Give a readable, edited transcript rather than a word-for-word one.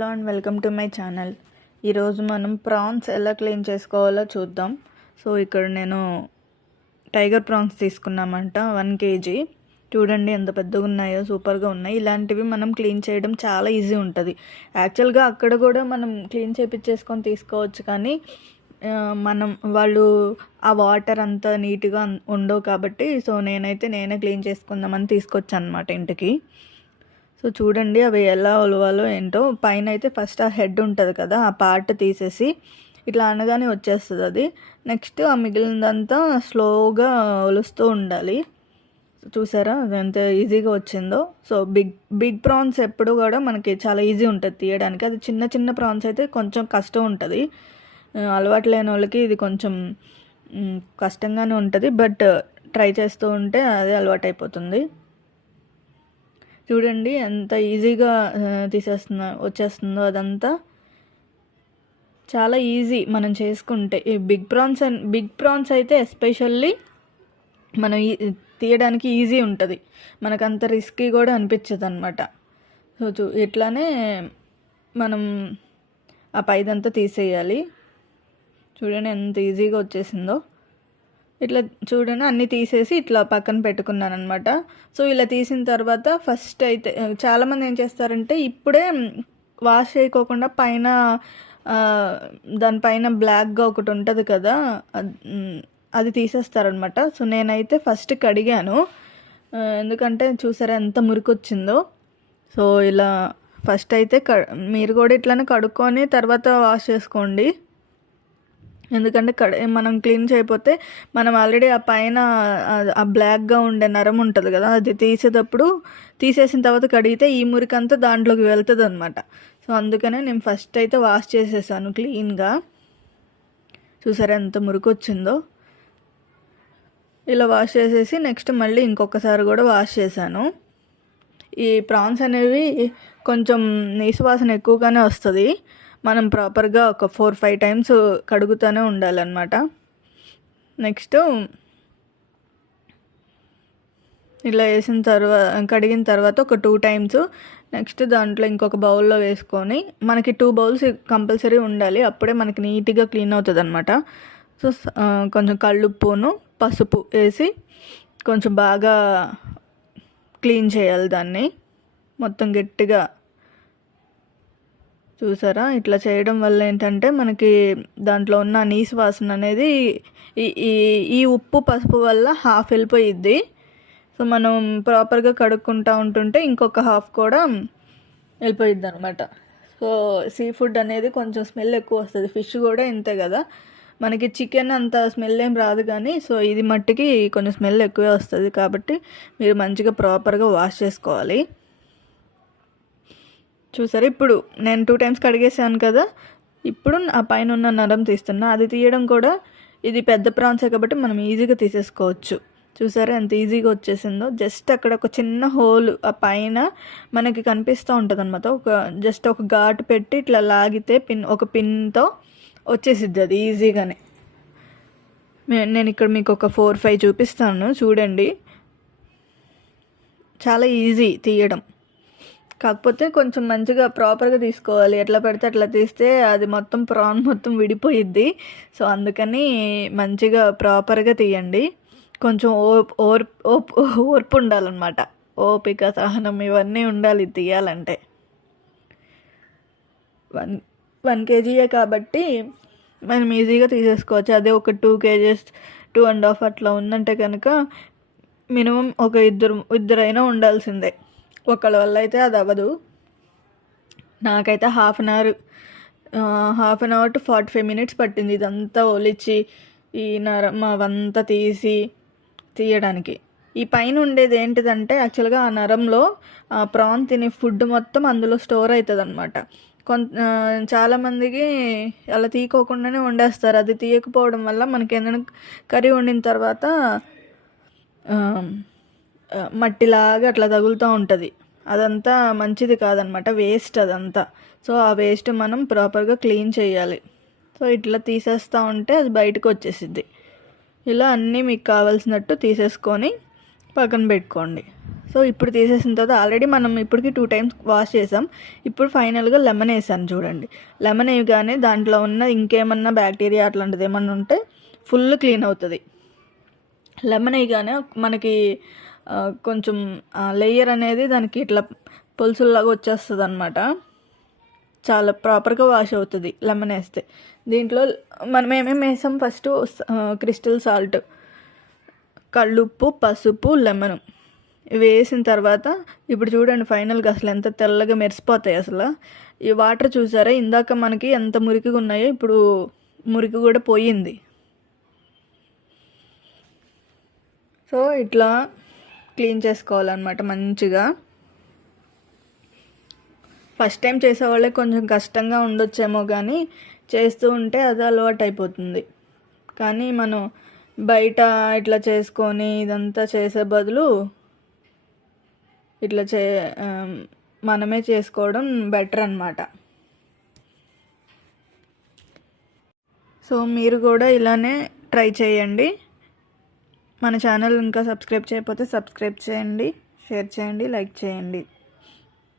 Hello and welcome to my channel. ఈరోజు మనం prawns ఎలా క్లీన్ చేసుకోవాలో చూద్దాం. సో ఇక్కడ నేను టైగర్ ప్రాన్స్ తీసుకున్నామంట 1 kg. చూడండి ఎంత పెద్దగా ఉన్నాయో, సూపర్గా ఉన్నాయి. ఇలాంటివి మనం క్లీన్ చేయడం చాలా ఈజీ ఉంటుంది. యాక్చువల్గా అక్కడ కూడా మనం క్లీన్ చేపించేసుకొని తీసుకోవచ్చు, కానీ వాళ్ళు ఆ వాటర్ అంతా నీట్గా ఉండవు కాబట్టి సో నేనే క్లీన్ చేసుకుందామని తీసుకొచ్చాను అనమాట ఇంటికి. సో చూడండి అవి ఎలా ఒలవాలో ఏంటో. పైన అయితే ఫస్ట్ ఆ హెడ్ ఉంటుంది కదా, ఆ పార్ట్ తీసేసి ఇట్లా అనగానే వచ్చేస్తుంది అది. నెక్స్ట్ ఆ మిగిలినదంతా స్లోగా ఒలుస్తూ ఉండాలి. చూసారా అది ఎంత ఈజీగా వచ్చిందో. సో బిగ్ ప్రాన్స్ ఎప్పుడు కూడా మనకి చాలా ఈజీ ఉంటుంది తీయడానికి. అది చిన్న ప్రాన్స్ అయితే కొంచెం కష్టం ఉంటుంది. అలవాటు లేని వాళ్ళకి ఇది కొంచెం కష్టంగానే ఉంటుంది, బట్ ట్రై చేస్తూ ఉంటే అదే అలవాటు అయిపోతుంది. చూడండి ఎంత ఈజీగా వచ్చేస్తుందో. అదంతా చాలా ఈజీ మనం చేసుకుంటే. ఈ బిగ్ ప్రాన్స్ అయితే ఎస్పెషల్లీ మనం తీయడానికి ఈజీ ఉంటుంది, మనకు అంత రిస్కీ కూడా అనిపించదు అనమాట. సో ఇట్లానే మనం ఆ పైదంతా తీసేయాలి. చూడండి ఎంత ఈజీగా వచ్చేసిందో. ఇట్లా చూడండి అన్నీ తీసేసి ఇట్లా పక్కన పెట్టుకున్నాను అనమాట. సో ఇలా తీసిన తర్వాత ఫస్ట్ అయితే చాలామంది ఏం చేస్తారంటే ఇప్పుడే వాష్ చేయకోకుండా పైన దానిపైన బ్లాక్గా ఒకటి ఉంటుంది కదా, అది తీసేస్తారనమాట. సో నేనైతే ఫస్ట్ కడిగాను, ఎందుకంటే చూసారా ఎంత మురికి వచ్చిందో. సో ఇలా ఫస్ట్ అయితే మీరు కూడా ఇట్లానే కడుక్కొని తర్వాత వాష్ చేసుకోండి. ఎందుకంటే మనం క్లీన్ చేయకపోతే మనం ఆల్రెడీ ఆ పైన ఆ బ్లాక్గా ఉండే నరం ఉంటుంది కదా, అది తీసేసిన తర్వాత కడిగితే ఈ మురికంతా దాంట్లోకి వెళ్తుంది అనమాట. సో అందుకనే నేను ఫస్ట్ అయితే వాష్ చేసేసాను క్లీన్గా. చూసారా ఎంత మురికి వచ్చిందో. ఇలా వాష్ చేసేసి నెక్స్ట్ మళ్ళీ ఇంకొకసారి కూడా వాష్ చేశాను. ఈ ప్రాన్స్ అనేవి కొంచెం నీసు వాసన ఎక్కువగానే వస్తుంది. మనం ప్రాపర్గా ఒక 4-5 టైమ్స్ కడుగుతూనే ఉండాలన్నమాట. నెక్స్ట్ ఇలా కడిగిన తర్వాత ఒక 2 టైమ్స్ నెక్స్ట్ దాంట్లో ఇంకొక బౌల్లో వేసుకొని, మనకి 2 బౌల్స్ కంపల్సరీ ఉండాలి, అప్పుడే మనకి నీట్గా క్లీన్ అవుతుంది అనమాట. సో కొంచెం కళ్ళుప్పును పసుపు వేసి కొంచెం బాగా క్లీన్ చేయాలి దాన్ని మొత్తం గట్టిగా. చూసారా ఇట్లా చేయడం వల్ల ఏంటంటే మనకి దాంట్లో ఉన్న నీసు వాసన అనేది ఈ ఉప్పు పసుపు వల్ల హాఫ్ వెళ్ళిపోయిద్ది. సో మనం ప్రాపర్గా కడుక్కుంటూ ఉంటుంటే ఇంకొక హాఫ్ కూడా వెళ్ళిపోయిద్ది అనమాట. సో సీ ఫుడ్ అనేది కొంచెం స్మెల్ ఎక్కువ వస్తుంది. ఫిష్ కూడా ఇంతే కదా, మనకి చికెన్ అంత స్మెల్ ఏం రాదు, కానీ సో ఇది మట్టికి కొంచెం స్మెల్ ఎక్కువే వస్తుంది. కాబట్టి మీరు మంచిగా ప్రాపర్గా వాష్ చేసుకోవాలి. చూసారు ఇప్పుడు నేను 2 టైమ్స్ కడిగేసాను కదా, ఇప్పుడు ఆ పైన ఉన్న నరం తీస్తున్నా. అది తీయడం కూడా ఇది పెద్ద ప్రాన్సే కాబట్టి మనం ఈజీగా తీసేసుకోవచ్చు. చూసారా ఎంత ఈజీగా వచ్చేసిందో. జస్ట్ అక్కడ ఒక చిన్న హోల్ ఆ పైన మనకి కనిపిస్తూ ఉంటుంది అనమాట. జస్ట్ ఒక ఘాటు పెట్టి ఇట్లా లాగితే ఒక పిన్తో వచ్చేసిద్ది అది ఈజీగానే. నేను ఇక్కడ మీకు ఒక 4-5 చూపిస్తాను చూడండి. చాలా ఈజీ తీయడం, కాకపోతే కొంచెం మంచిగా ప్రాపర్గా తీసుకోవాలి. ఎట్లా పెడితే అట్లా తీస్తే అది మొత్తం ప్రాన్ మొత్తం విడిపోయిద్ది. సో అందుకని మంచిగా ప్రాపర్గా తీయండి. కొంచెం ఓర్పు ఉండాలన్నమాట. ఓపిక, సహనం ఇవన్నీ ఉండాలి తీయాలంటే. 1 kgయే కాబట్టి మనం ఈజీగా తీసేసుకోవచ్చు. అదే ఒక 2 kgs 2.5 అట్లా ఉందంటే కనుక మినిమం ఒక ఇద్దరైనా ఉండాల్సిందే. ఒకళ్ళ వల్ల అయితే అది అవ్వదు. నాకైతే half an hour to 45 minutes పట్టింది ఇదంతా ఒలిచి ఈ నరం అవంతా తీయడానికి. ఈ పైన ఉండేది ఏంటిదంటే యాక్చువల్గా ఆ నరంలో ప్రాన్ తినే ఫుడ్ మొత్తం అందులో స్టోర్ అవుతుంది అనమాట. చాలామందికి అలా తీయకోకుండానే వండేస్తారు. అది తీయకపోవడం వల్ల మనకి ఏదైనా కర్రీ వండిన తర్వాత మట్టిలాగా అట్లా తగులుతూ ఉంటుంది. అదంతా మంచిది కాదనమాట, వేస్ట్ అదంతా. సో ఆ వేస్ట్ మనం ప్రాపర్గా క్లీన్ చేయాలి. సో ఇట్లా తీసేస్తూ ఉంటే అది బయటకు వచ్చేసిద్ది. ఇలా అన్నీ మీకు కావాల్సినట్టు తీసేసుకొని పక్కన పెట్టుకోండి. సో ఇప్పుడు తీసేసిన తర్వాత ఆల్రెడీ మనం ఇప్పటికి 2 టైమ్స్ వాష్ చేసాం. ఇప్పుడు ఫైనల్గా లెమన్ వేసాను చూడండి. లెమన్ వేయగానే దాంట్లో ఉన్న ఇంకేమన్నా బ్యాక్టీరియా అట్లాంటిది ఏమన్నా ఉంటే ఫుల్ క్లీన్ అవుతుంది. లెమన్ వేయగానే మనకి కొంచెం లేయర్ అనేది దానికి ఇట్లా పులుసులాగా వచ్చేస్తుంది అనమాట. చాలా ప్రాపర్గా వాష్ అవుతుంది లెమన్ వేస్తే. దీంట్లో మనం ఏమేమి వేసాం, ఫస్ట్ క్రిస్టల్ సాల్ట్, కళ్ళుప్పు, పసుపు, లెమన్ ఇవి వేసిన తర్వాత ఇప్పుడు చూడండి ఫైనల్గా అసలు ఎంత తెల్లగా మెరిసిపోతాయి. అసలు ఈ వాటర్ చూసారా, ఇందాక మనకి ఎంత మురికిగా ఉన్నాయో ఇప్పుడు మురికి కూడా పోయింది. సో ఇట్లా క్లీన్ చేసుకోవాలన్నమాట మంచిగా. ఫస్ట్ టైం చేసేవాళ్ళే కొంచెం కష్టంగా ఉండొచ్చేమో, కానీ చేస్తూ ఉంటే అది అలవాటు అయిపోతుంది. కానీ మనం బయట ఇట్లా చేసుకొని ఇదంతా చేసే బదులు ఇట్లా మనమే చేసుకోవడం బెటర్ అన్నమాట. సో మీరు కూడా ఇలానే ట్రై చేయండి. మన ఛానల్ ఇంకా సబ్స్క్రైబ్ చేయకపోతే సబ్స్క్రైబ్ చేయండి, షేర్ చేయండి, లైక్ చేయండి.